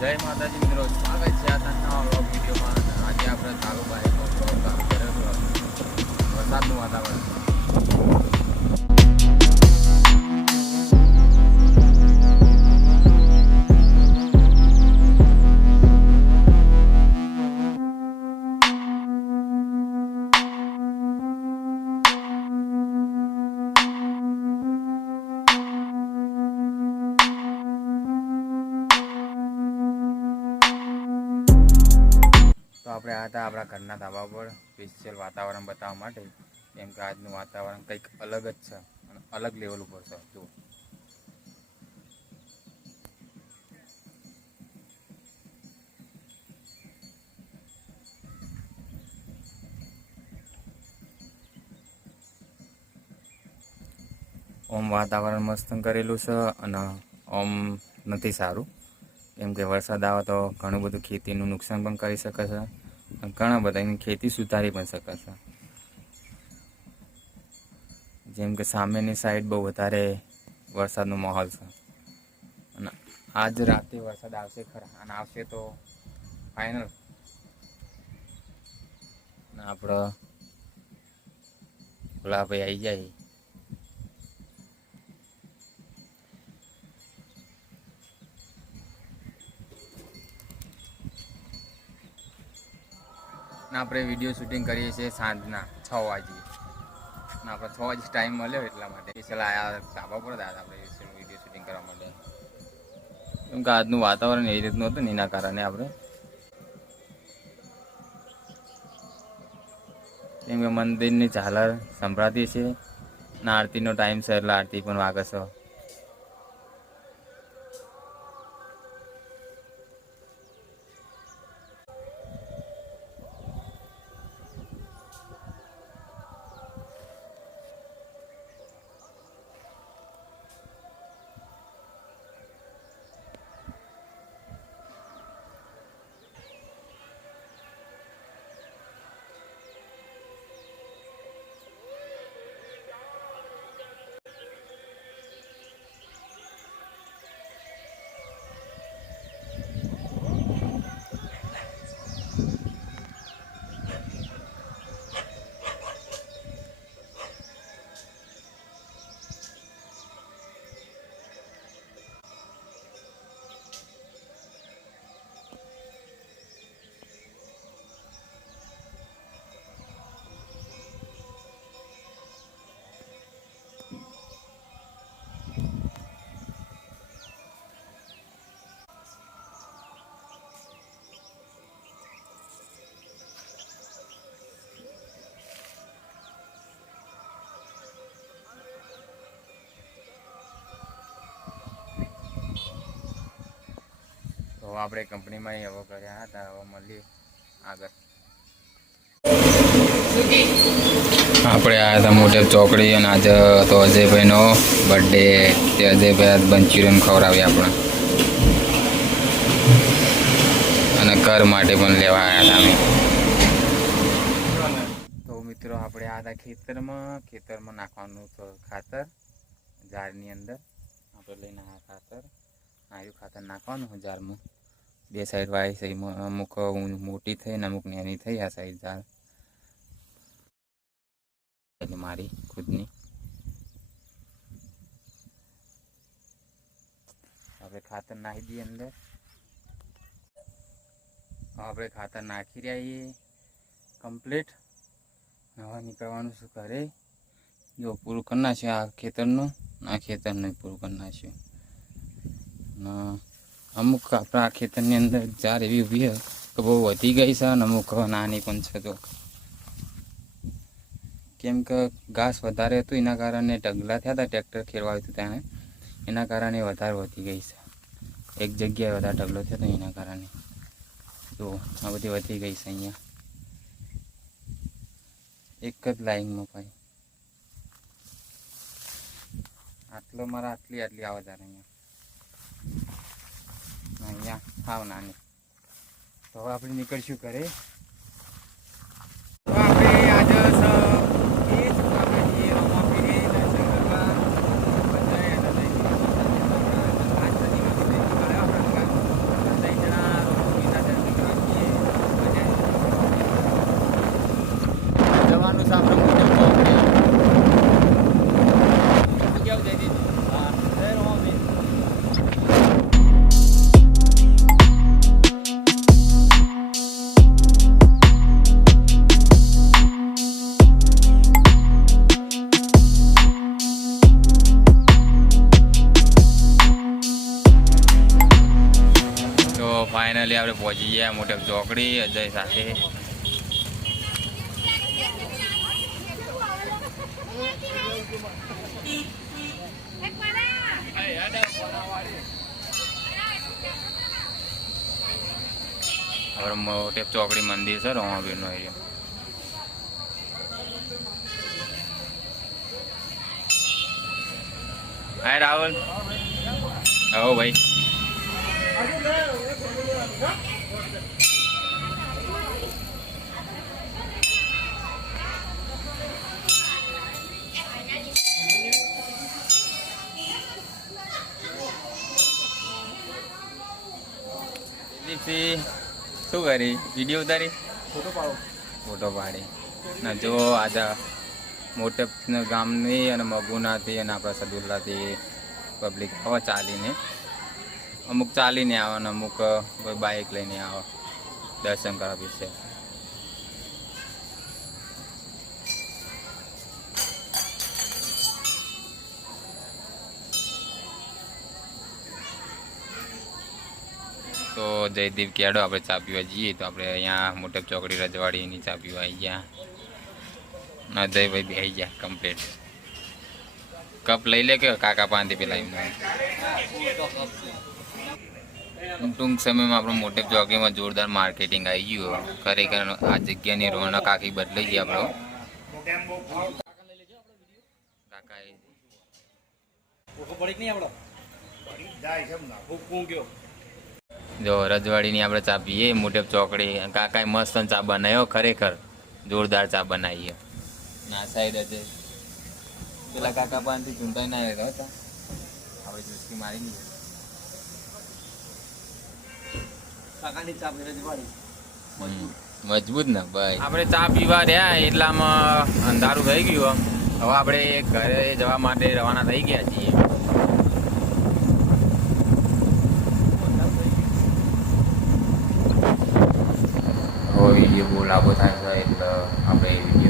જય માતાજી મિત્રો, સ્વાગત છે આજના નવા વિડીયોમાં. આજે આપણે ચાલુ બાઈકનો બ્લોગ ચાલુ કર્યો છે. વરસાદનું વાતાવરણ. તો આપણે આ હતા આપણા ઘરના ધાબા પર સ્પેશિયલ વાતાવરણ બતાવવા માટે, કેમ કે આજનું વાતાવરણ કંઈક અલગ જ છે અને અલગ લેવલ ઉપર છે. જો ઓમ વાતાવરણ મસ્ત કરેલું છે અને ઓમ નથી સારું, કેમ કે વરસાદ આવે તો ઘણું બધું ખેતીનું નુકસાન પણ કરી શકે છે અને ઘણા બધા એની ખેતી સુધારી પણ શકે છે. જેમ કે સામેની સાઈડ બહુ વધારે વરસાદનો માહોલ છે અને આજ રાતે વરસાદ આવશે ખરા, અને આવશે તો ફાઇનલ. અને આપણો ભોલા ભાઈ આવી જાય. આપણે વિડીયો શૂટિંગ કરીએ છીએ સાંજના 6 વાગે, અને આપણે 6 વાગે ટાઈમ મળ્યો એટલા માટે સ્પેશિયલ આયા ધાબા પર હતા આપણે વિડીયો શૂટિંગ કરવા માટે. કેમ કે આજનું વાતાવરણ એ રીતનું હતું ને, એના કારણે આપણે, કેમ કે મંદિરની ઝાલર સંભળાતી છે અને આરતીનો ટાઈમ છે એટલે આરતી પણ વાગે છે. તો આપણે કંપનીમાં એવો કર્યા હતા, હવે મળીએ આગળ. આપણે આવ્યા હતા મોટેપ ચોકડી, અને આજે તો અજયભાઈનો બર્થડે. તે અજયભાઈ આજ મંચુરિયન ખવડાવી આપણે, અને ઘર માટે પણ લેવા આવ્યા હતા અમે. તો મિત્રો આપણે આવ્યા હતા ખેતરમાં નાખવાનું તો ખાતર ઝાડની અંદર. આપણે લઈને આવ્યા ખાતર, આવ્યું ખાતર નાખવાનું ઝાડમાં. બે સાઈડ વાળી સાઈડ અમુક મોટી થઈ ને અમુક નાની થઈ. આ સાઈડ ઝાડ મારી ખુદની. આપણે ખાતર નાખી દઈએ અંદર. આપણે ખાતર નાખી રહ્યા કમ્પ્લીટ. હવે નીકળવાનું શું કરે, જો પૂરું કરી નાખ્યું આ ખેતરનું, આ ખેતરનું પૂરું કરી નાખ્યું. અમુક આપણા આ ખેતરની અંદર ઝાડ એવી ઊભી છે કે બહુ વધી ગઈ છે, અને અમુક નાની પણ છે. તો કેમ કે ઘાસ વધારે હતું એના કારણે ઢગલા થયા હતા, ટ્રેક્ટર ખેરવાયું હતું ત્યાં, એના કારણે વધારે વધી ગઈ છે. એક જગ્યાએ વધારે ઢગલો થયો હતો એના કારણે. તો આ બધી વધી ગઈ છે અહીંયા એક જ લાઈનમાં. ભાઈ આટલો મારા આટલી આવે ત્યારે અહીંયા હાવ નાની. તો હવે આપણે નીકળશું ઘરે. તો આપણે આજે ફાઇનલી આપણે પહોંચી ગયા મોટેપ ચોકડી અજય સાથે. હવે મોટેપ ચોકડી મંદિર છે રોમાબીરનો એરિયો. હાય રાહુલ. હો ભાઈ. દીપસી શું કરી? વિડીયો ઉતારી? ફોટો પાડી ના જો આજે મોટેપ ગામની અને મગુનાથી અને આપણા સદુલ્લાથી પબ્લિક આવે ચાલીને. અમુક ચાલીને આવે ને અમુક કોઈ બાઇક લઈને આવે દર્શન કરવા વિશે. તો જયદીપ કેડો આપણે ચા પીવા જઈએ તો આપણે અહીંયા મોટેપ ચોકડી રજવાડીની ચા પીવા આવી ગયા. અજયભાઈ બેસી ગયા કમ્પ્લીટ. કપ લઈ લે કે કાકા પાંથી પેલા એમને. ટૂંક સમયમાં આપણે મોટેપ ચોકડીમાં જોરદાર માર્કેટિંગ આવી ગયું. ખરેખર આ જગ્યાની રોનક આખી બદલાઈ ગઈ આપણો. જો રજવાડીની આપણે ચા પીએ મોટેપ ચોકડી. કાકાએ મસ્ત ચા બનાવ્યો, ખરેખર જોરદાર ચા બનાવી. ના સાઈડ હશે પેલા કાકા પાનથી ચૂંટાઈ ના રહેતા હતા. આપણે ચુસ્કી મારી લઈએ. કાકાની ચા મજબૂત ને ભાઈ. આપણે ચા પીવા રહ્યા એટલામાં અંધારું થઈ ગયું. હવે આપણે ઘરે જવા માટે રવાના થઈ ગયા છીએ. વિડીયો બહુ લાંબો થાય છે એટલે આપણે વિડીયો